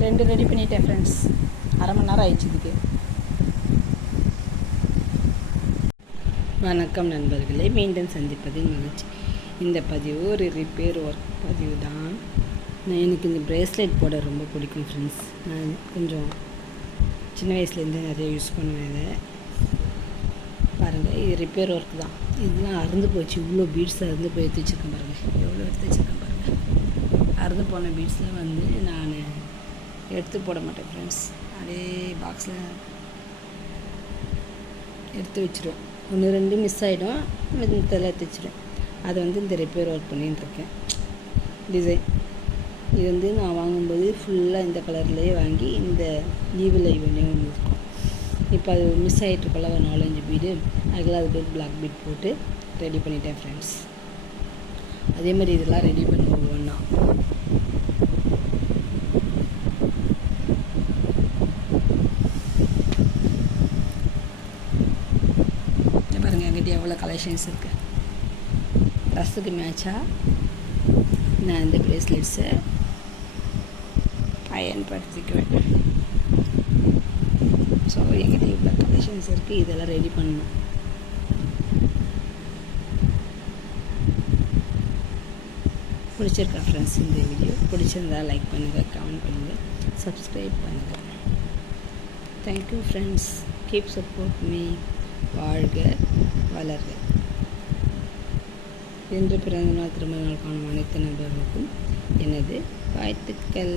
2 ready பண்ணிட்டேன் friends. அரை மணி நேரம் ஆயிடுச்சு இதுக்கு. வணக்கம் நண்பர்களே, மீண்டும் சந்திப்பதில் மகிழ்ச்சி. இந்த பதிவு ஒரு ரிப்பேர் ஒர்க் பதிவு தான். எனக்கு இந்த ப்ரேஸ்லெட் போட ரொம்ப பிடிக்கும் ஃப்ரெண்ட்ஸ். நான் கொஞ்சம் சின்ன வயசுலேருந்து நிறைய யூஸ் பண்ணுவேன். இதை பாருங்கள், இது ரிப்பேர் ஒர்க் தான். இதெல்லாம் அறுந்து போச்சு. இவ்வளோ பீட்ஸ் அறுந்து போய் எடுத்து வச்சுருக்கேன் பாருங்கள். எவ்வளோ எடுத்து வச்சுருக்கேன் பாருங்கள். அறுந்து போன பீட்ஸில் நான் எடுத்து போட மாட்டேன் ஃப்ரெண்ட்ஸ். அப்படியே பாக்ஸில் எடுத்து வச்சுருவேன். 1-2 மிஸ் ஆகிடும், மித்தெல்லாம் எடுத்து வச்சுருவேன். அதை இந்த ரிப்பேர் ஒர்க் பண்ணிட்டுருக்கேன். டிசைன் இது நான் வாங்கும்போது ஃபுல்லாக இந்த கலர்லேயே வாங்கி இந்த ஈவில் ஒன்று இருக்கும். இப்போ அது மிஸ் ஆகிட்டுருக்கல ஒரு 4-5 பீடு, அதுக்கெல்லாம் அது பேர் பிளாக் பீட் போட்டு ரெடி பண்ணிட்டேன் ஃப்ரெண்ட்ஸ். அதே மாதிரி இதெல்லாம் ரெடி பண்ணுவோம் ஒவ்வொன்றா. பாருங்கள், என்கிட்ட எவ்வளோ கலெக்ஷன்ஸ் இருக்குது. ட்ரெஸ்ஸுக்கு மேட்சாக நான் இந்த ப்ரேஸ்லெட்ஸை பயன்படுத்திக்குவேன். ஸோ என்கிட்ட இவ்வளோ கலெக்ஷன்ஸ் இருக்குது. இதெல்லாம் ரெடி பண்ணணும். பிடிச்சிருக்கா ஃப்ரெண்ட்ஸ் இந்த வீடியோ? பிடிச்சிருந்தால் லைக் பண்ணுங்கள், கமெண்ட் பண்ணுங்கள், சப்ஸ்கிரைப் பண்ணுங்கள். Thank you friends. Keep support me. வாழ்க வளர்க. இன்று பிறந்தநாள் திருமண நாள் காணும் அனைத்து நண்பர்களுக்கும் எனது வாழ்த்துக்கள்.